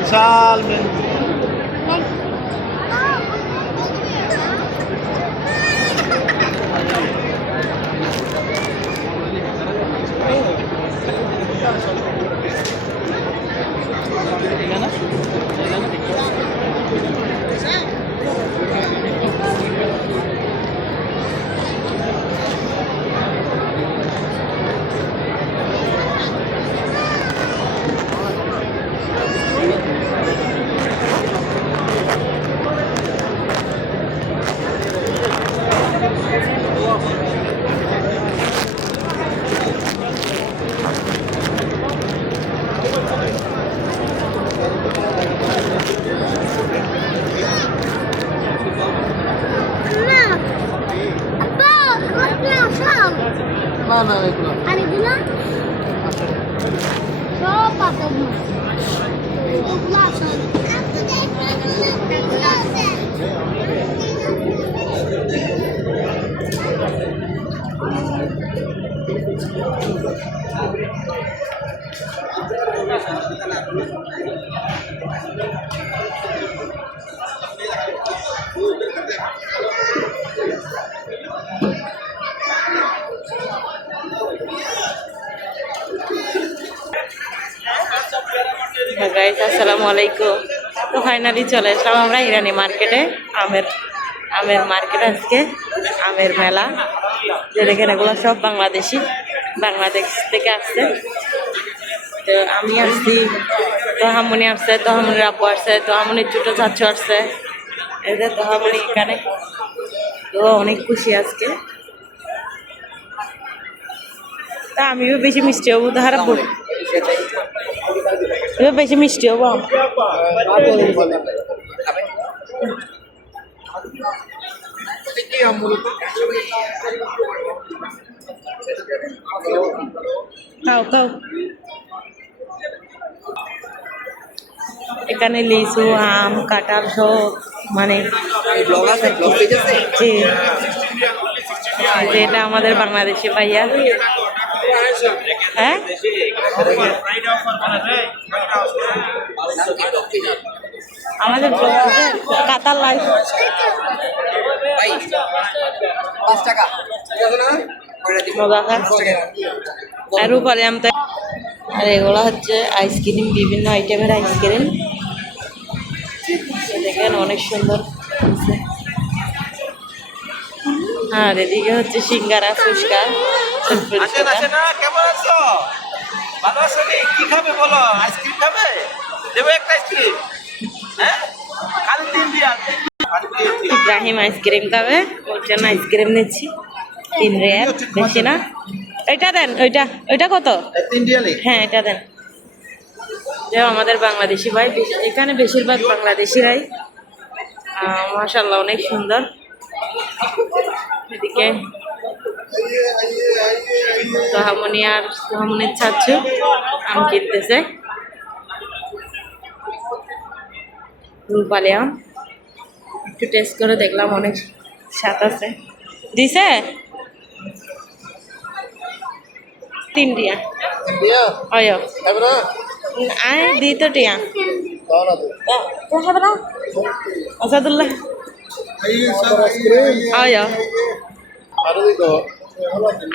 বিশাল main না আব্বা আপনি আসাম না না এগুলো আর এগুলো সব পাথর এগুলো আসাম গাইস আসসালামু আলাইকুম। তো ফাইনালি চলে আসলাম আমরা ইরানি মার্কেটে আমের আমের মার্কেট আজকে। আমের মেলা। যে দেখেন এগুলো সব বাংলাদেশি। বাংলাদেশ থেকে আসছে। তো আমি আসছি, তহামনি আসছে, তহামনির আপু আসছে, তহামনির ছোটো চাচু আসছে। যে তহামনি এখানে। তো অনেক খুশি আজকে। তা আমিও বেশি মিষ্টি হব, তাহারা বলি বেশি মিষ্টি হব। খাও খাও। এখানে লিচু, আম, কাঁঠাল সব মানে জি। যে আমাদের বাংলাদেশে ভাইয়া হ্যাঁ? আমাদের কাতার লাইফ আর উপরে আমি আর এগুলো হচ্ছে আইসক্রিম বিভিন্ন আইটেমের আইসক্রিম দেখেন অনেক সুন্দর। আর এদিকে হচ্ছে সিঙ্গারা ফুচকা কেমন আছো? ভালো আছো কি? খাবে বলো? আইসক্রিম খাবে? দেবো একটা আইসক্রিম। হ্যাঁ। ইব্রাহিম আইসক্রিম খাবে ওর জন্য আইসক্রিম নিচ্ছি তিন রিয়াল বেশি না। এটা দেন ওইটা ওইটা কত? হ্যাঁ এটা দেন। যে আমাদের বাংলাদেশি ভাই এখানে বেশিরভাগ বাংলাদেশিরাই। মাশাল্লাহ অনেক সুন্দর। এদিকে সোহামনি আর সোহামনির ছাড়ছু আম কিনতেছে। রূপালি আম। একটু টেস্ট করে দেখলাম অনেক স্বাদ আছে। দিছে? তিন টিয়া অয়। আয় দি তো টিয়া। আসাদুল্লাহ। অয়।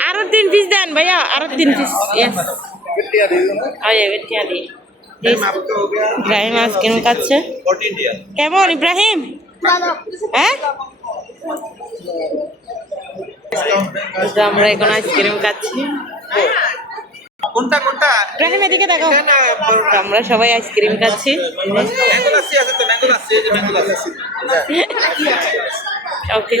আরও তিন পিস দেন ভাইয়া আরও তিন পিস ইব্রাহিম খাচ্ছে 14 দিয়া কেমন ইব্রাহিম? হ্যাঁ? আমরা এখন আইসক্রিম খাচ্ছি। কোনটা কোনটা ইব্রাহিম এদিকে দেখো। আমরা সবাই আইসক্রিম খাচ্ছি। ম্যাঙ্গো লাসি আছে তো ম্যাঙ্গো লাসি এই যে ম্যাঙ্গো লাসি ওকে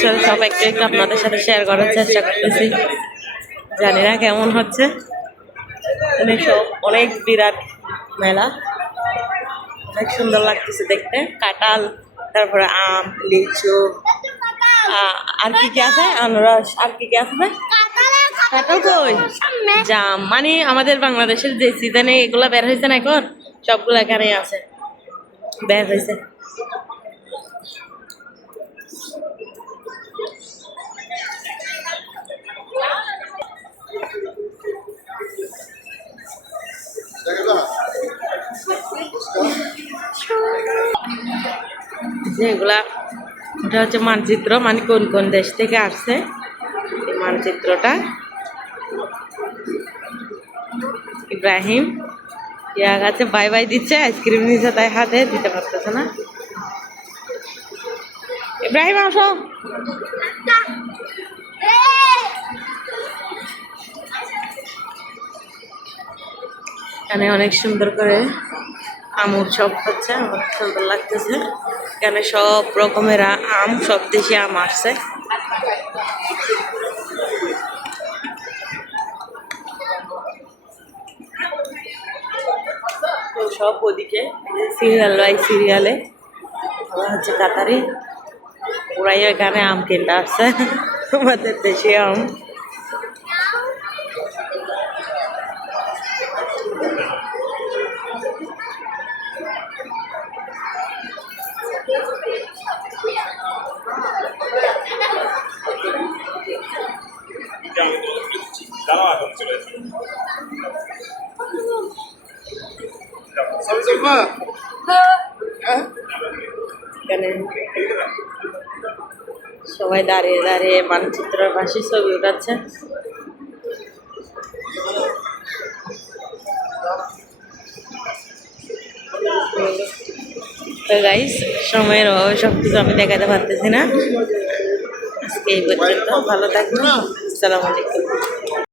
সব সব একটু একটু আপনাদের সাথে শেয়ার করার চেষ্টা করতেছি। জানি না কেমন হচ্ছে। অনেক অনেক বিরাট মেলা। অনেক সুন্দর লাগতেছে দেখতে। কাঁঠাল, তারপরে আম, লিচু আর কি কি আছে? আনারস, আর কি কি আছে? কাঁঠাল কই জাম। মানে আমাদের বাংলাদেশের যে সিজনে এগুলা বের হয়েছে না এখন, সবগুলো এখানেই আছে। বের হয়েছে। যেগুলা এটা হচ্ছে মানচিত্র। মানে কোন কোন দেশ থেকে আসছে এই মানচিত্রটা? ইব্রাহিম ইয়া গাছে বাই বাই দিচ্ছে, আইসক্রিম নিচে তাই হাতে, দিতে পারতেছে না। ইব্রাহিম, আসো। এখানে অনেক সুন্দর করে আম উৎসব হচ্ছে আমার সুন্দর লাগতেছে। এখানে সব রকমের আম, সব দেশি আম আসছে। সব ওদিকে সিরিয়াল বাই সিরিয়ালে। হচ্ছে কাতারি ওরাই এখানে আম কিনতে আসছে আমাদের দেশি আম এখানে সবাই দাঁড়িয়ে দাঁড়িয়ে মানচিত্রের পাশে ছবি উঠাচ্ছে গাইস সময়ের অভাবে সব কিছু আমি দেখাতে পারতেছি না। আজকে এই পর্যন্ত, ভালো থাকবেন। আসসালামু আলাইকুম।